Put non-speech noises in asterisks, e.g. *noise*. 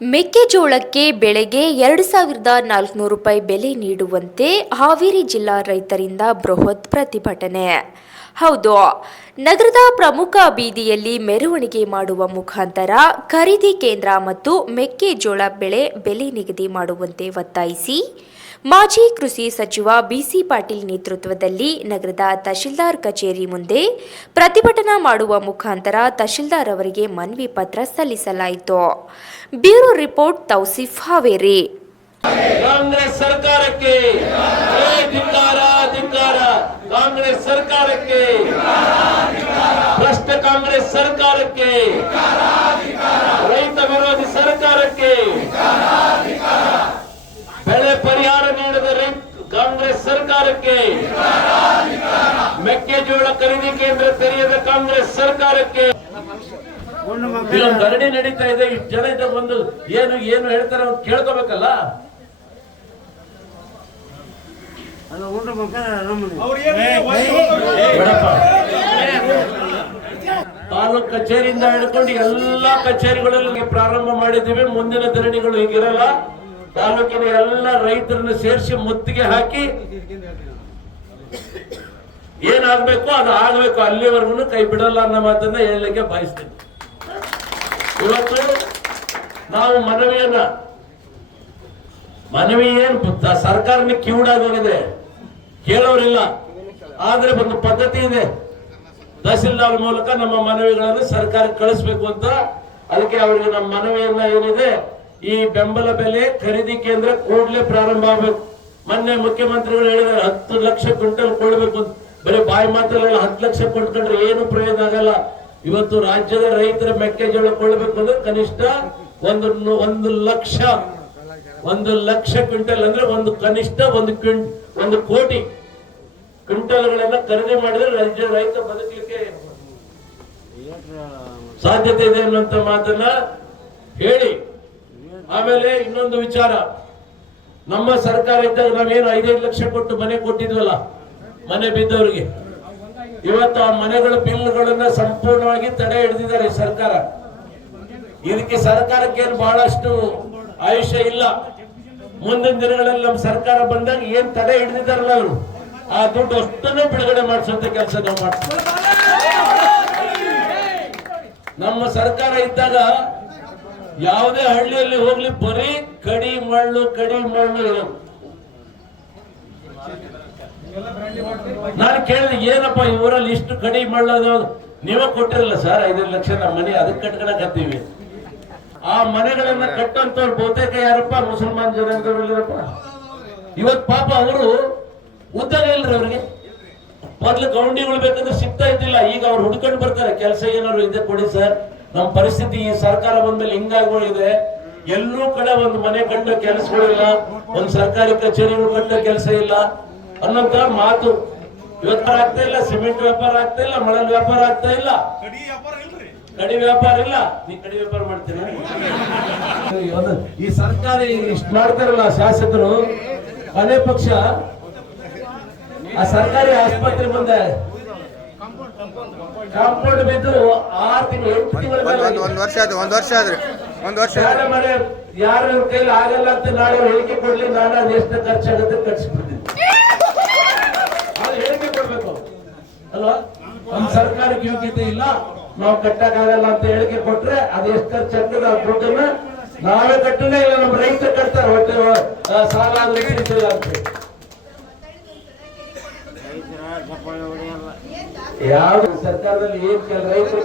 ಮೆಕ್ಕೆಜೋಳಕ್ಕೆ ಬೆಳೆಗೆ ಎರಡು ಸಾವಿರದ ನಾಲ್ಕುನೂರು ರೂಪಾಯಿ ಬೆಲೆ ನೀಡುವಂತೆ ಹಾವೇರಿ ಜಿಲ್ಲಾ ರೈತರಿಂದ ಬೃಹತ್ ಪ್ರತಿಭಟನೆ. ಹೌದು, ನಗರದ ಪ್ರಮುಖ ಬೀದಿಯಲ್ಲಿ ಮೆರವಣಿಗೆ ಮಾಡುವ ಮುಖಾಂತರ ಖರೀದಿ ಕೇಂದ್ರ ಮತ್ತು ಮೆಕ್ಕೆಜೋಳ ಬೆಳೆ ಬೆಲೆ ನಿಗದಿ ಮಾಡುವಂತೆ ಒತ್ತಾಯಿಸಿ ಮಾಜಿ ಕೃಷಿ ಸಚಿವ ಬಿಸಿ ಪಾಟೀಲ್ ನೇತೃತ್ವದಲ್ಲಿ ನಗರದ ತಹಶೀಲ್ದಾರ್ ಕಚೇರಿ ಮುಂದೆ ಪ್ರತಿಭಟನಾ ಮಾಡುವ ಮುಖಾಂತರ ತಹಶೀಲ್ದಾರ್ ಅವರಿಗೆ ಮನವಿ ಪತ್ರ ಸಲ್ಲಿಸಲಾಯಿತು. Bureau report Tousif Haveri. Congress ಸರ್ಕಾರಕ್ಕೆ ಕಾಂಗ್ರೆಸ್ ಸರ್ಕಾರಕ್ಕೆ. ಕಾಂಗ್ರೆಸ್ ಸರ್ಕಾರಕ್ಕೆ ರೈತ ವಿರೋಧಿ ಸರ್ಕಾರಕ್ಕೆ ಬೆಳೆ ಪರಿಹಾರ ನೀಡದ ರೈತ ಕಾಂಗ್ರೆಸ್ ಸರ್ಕಾರಕ್ಕೆ ಮೆಕ್ಕೆಜೋಳ ಖರೀದಿ ಕೇಂದ್ರ ತೆರೆಯದ ಕಾಂಗ್ರೆಸ್ ಸರ್ಕಾರಕ್ಕೆ. ಇಲ್ಲೊಂದು ಧರಣಿ ನಡೀತಾ ಇದೆ ಇಷ್ಟು ಜನ ಇದ್ದಾಗ ಬಂದು ಏನು ಏನು ಹೇಳ್ತಾರೆ ಅಂತ ಕೇಳ್ಕೋಬೇಕಲ್ಲ. ತಾಲೂಕ್ ಕಚೇರಿಯಿಂದ ಹಿಡ್ಕೊಂಡು ಎಲ್ಲಾ ಕಚೇರಿಗಳಲ್ಲಿ ಪ್ರಾರಂಭ ಮಾಡಿದ್ದೀವಿ. ಮುಂದಿನ ಧರಣಿಗಳು ಹೀಗಿರಲ್ಲ. ತಾಲೂಕಿನ ಎಲ್ಲ ರೈತರನ್ನು ಸೇರಿಸಿ ಮುತ್ತಿಗೆ ಹಾಕಿ *coughs* ಏನಾಗ್ಬೇಕು ಅದು ಆಗಬೇಕು, ಅಲ್ಲಿವರೆಗೂ ಕೈ ಬಿಡಲ್ಲ ಅನ್ನೋ ಮಾತನ್ನ ಹೇಳಲಿಕ್ಕೆ ಬಯಸ್ತೇನೆ. ಇವತ್ತು ನಾವು ಮನವಿಯನ್ನ, ಮನವಿ ಏನ್ ಸರ್ಕಾರನ ಕಿವುಡಾಗೋಗಿದೆ ಕೇಳೋರಿಲ್ಲ. ಆದ್ರೆ ಒಂದು ಪದ್ಧತಿ ಇದೆ. ತಹಸೀಲ್ದಾರ್ ಮೂಲಕ ನಮ್ಮ ಮನವಿಗಳನ್ನು ಸರ್ಕಾರಕ್ಕೆ ಕಳಿಸ್ಬೇಕು ಅಂತ ಅದಕ್ಕೆ ಅವರಿಗೆ ನಮ್ಮ ಮನವಿಯನ್ನ ಏನಿದೆ, ಈ ಬೆಂಬಲ ಬೆಲೆ ಖರೀದಿ ಕೇಂದ್ರ ಕೂಡಲೇ ಪ್ರಾರಂಭ ಆಗ್ಬೇಕು. ಮೊನ್ನೆ ಮುಖ್ಯಮಂತ್ರಿಗಳು ಹೇಳಿದಾರೆ ಹತ್ತು ಲಕ್ಷ ಕ್ವಿಂಟಲ್ ಕೊಳ್ಬೇಕು ಅಂತ. ಬರೀ ಬಾಯಿ ಮಾತಲ್ಲ ಹತ್ತು ಲಕ್ಷ ಕೊಟ್ಕೊಂಡ್ರೆ ಏನು ಪ್ರಯೋಜನ ಆಗಲ್ಲ. ಇವತ್ತು ರಾಜ್ಯದ ರೈತರ ಮೆಕ್ಕೆಜೋಳ ಕೊಡ್ಬೇಕು ಅಂದ್ರೆ ಕನಿಷ್ಠ ಒಂದು ಒಂದು ಲಕ್ಷ ಒಂದು ಲಕ್ಷ ಕ್ವಿಂಟಲ್ ಅಂದ್ರೆ ಒಂದು ಕನಿಷ್ಠ ಒಂದು ಕ್ವಿಂಟ್ ಒಂದು ಕೋಟಿ ಕ್ವಿಂಟಲ್ಗಳನ್ನ ಖರೀದಿ ಮಾಡಿದ್ರೆ ರಾಜ್ಯ ರೈತ ಬದುಕಲಿಕ್ಕೆ ಸಾಧ್ಯತೆ ಇದೆ ಅನ್ನುವಂತ ಮಾತನ್ನ ಹೇಳಿ. ಆಮೇಲೆ ಇನ್ನೊಂದು ವಿಚಾರ. ನಮ್ಮ ಸರ್ಕಾರ ಇದ್ದಾಗ ನಾವೇನು ಐದೈದು ಲಕ್ಷ ಕೊಟ್ಟು ಮನೆ ಕೊಟ್ಟಿದ್ವಲ್ಲ, ಮನೆ ಬಿದ್ದವ್ರಿಗೆ. ಇವತ್ತು ಆ ಮನೆಗಳ, ಬಿಲ್ಗಳನ್ನ ಸಂಪೂರ್ಣವಾಗಿ ತಡೆ ಹಿಡಿದಿದ್ದಾರೆ ಸರ್ಕಾರ. ಇದಕ್ಕೆ ಸರ್ಕಾರಕ್ಕೆ ಏನು ಬಹಳಷ್ಟು ಆಯುಷ್ಯ ಇಲ್ಲ. ಮುಂದಿನ ದಿನಗಳಲ್ಲಿ ನಮ್ಮ ಸರ್ಕಾರ ಬಂದಾಗ ಏನ್ ತಡೆ ಹಿಡಿದಿದ್ದಾರಲ್ಲ ಅವರು, ಆ ದುಡ್ಡು ಅಷ್ಟನ್ನು ಬಿಡುಗಡೆ ಮಾಡಿಸುವಂತ ಕೆಲಸ ನಾವು ಮಾಡ್ತೀವಿ. ನಮ್ಮ ಸರ್ಕಾರ ಇದ್ದಾಗ ಯಾವುದೇ ಹಳ್ಳಿಯಲ್ಲಿ ಹೋಗ್ಲಿ, ಬರೀ ಕಡಿ ಮಳ್ಳು ಕಡಿ ಮಳ್ಳು ನಾನು ಕೇಳಿದೆ, ಏನಪ್ಪ ಊರಲ್ಲಿ ಇಷ್ಟು ಕಡಿ ಮಳ್ಳೋದು ನೀವೇ ಕೊಟ್ಟಿರಲ್ಲ ಸರ್, ಐದೈದು ಲಕ್ಷ ನಮ್ಮ ಮನೆ, ಅದಕ್ಕೆ ಕಟ್ಕೊಳಕತ್ತೀವಿ. ಆ ಮನೆಗಳನ್ನ ಕಟ್ಟಂತವ್ರು ಬಹುತೇಕ ಯಾರಪ್ಪ? ಮುಸಲ್ಮಾನ್ ಜನಪ್ಪ ಇವತ್ ಪಾಪ ಅವರು ಉದ್ಯೋಗ ಇಲ್ರಿ ಅವ್ರಿಗೆ. ಮೊದ್ಲು ಗೌಂಡಿಗಳು ಬೇಕಂದ್ರೆ ಸಿಗ್ತಾ ಇದ್ದಿಲ್ಲ, ಈಗ ಅವ್ರು ಹುಡ್ಕೊಂಡು ಬರ್ತಾರೆ. ಕೆಲಸ ಏನಾದ್ರು ಇದೆ ಕೊಡಿ ಸರ್. ನಮ್ಮ ಪರಿಸ್ಥಿತಿ ಈ ಸರ್ಕಾರ ಬಂದ್ಮೇಲೆ ಹಿಂಗಾಗೋಗಿದೆ ಎಲ್ಲೂ ಕಡೆ ಒಂದು ಮನೆ ಕಟ್ಟೋ ಕೆಲಸಗಳಿಲ್ಲ ಒಂದು ಸರ್ಕಾರಿ ಕಚೇರಿಗಳು ಕಟ್ಟೋ ಕೆಲಸ ಇಲ್ಲ. ಅನ್ನೋಂತ ಮಾತು. ವ್ಯಾಪಾರ ಆಗ್ತಾ ಇಲ್ಲ ಸಿಮೆಂಟ್ ವ್ಯಾಪಾರ ಆಗ್ತಾ ಇಲ್ಲ ಮಳೆ ವ್ಯಾಪಾರ ಆಗ್ತಾ ಇಲ್ಲ. ಕಡಿ ವ್ಯಾಪಾರ ಇಲ್ಲ. ನೀ ಕಡಿ ವ್ಯಾಪಾರ ಮಾಡ್ತೀನಿ ಈ ಸರ್ಕಾರ ಇಷ್ಟು ಮಾಡ್ತಾರಲ್ಲ ಶಾಸಕರು ಅದೇ ಪಕ್ಷ ಆ ಸರ್ಕಾರಿ ಆಸ್ಪತ್ರೆ ಮುಂದೆ ಕಾಂಪೌಂಡ್ ಬಿದ್ದು ಆರು ತಿಂಗಳು ಎಂಟು ತಿಂಗಳ ಒಂದ್ ಮೇಲೆ ಒಂದ್ ಒಂದ್ ವರ್ಷ ಆದ್ರೆ ಒಂದು ವರ್ಷ ಆದ್ರೆ ಒಂದು ವರ್ಷ ಮನೆ ಯಾರ ಕೈಲಿ ಆಗಲ್ಲ ಅಂತ ನಾಳೆ ಹೇಳಿಕೆ ಕೊಡ್ಲಿ ನಾನು ಅದು ಎಷ್ಟು ಖರ್ಚಾಗುತ್ತೆ ಖರ್ಚಿಬಿಡ್ತೀನಿ ಅದು ಹೇಳಿಕೆ ಕೊಡ್ಬೇಕು. ಅಲ್ವಾ? ನಮ್ಮ ಸರ್ಕಾರಕ್ಕೆ ಯೋಗ್ಯತೆ ಇಲ್ಲ ನಾವು ಕಟ್ಟಕ್ಕಾಗಲ್ಲ ಅಂತ ಹೇಳಿಕೆ ಕೊಟ್ರೆ ಅದು ಎಷ್ಟು ಖರ್ಚಾಗ್ತದೆ ಆ ದುಡ್ಡನ್ನ ನಾವೇ ಕಟ್ಟನೇ ಇಲ್ಲ ನಮ್ಮ ರೈತ ಕಟ್ತಾರೆ ಹೊಟ್ಟೆ ಸಾಲ ಅಂದ್ರೆ ಹಿಡಿತಿಲ್ಲ ಅಂತ ಹೇಳಿ. ರೈತರ ಚಪ್ಪಾಳೆ ಹೊಡೆಯಲ್ಲ ಯಾವ ಸರ್ಕಾರದಲ್ಲಿ ಏನ್ ಕೆಲ ರೈತರು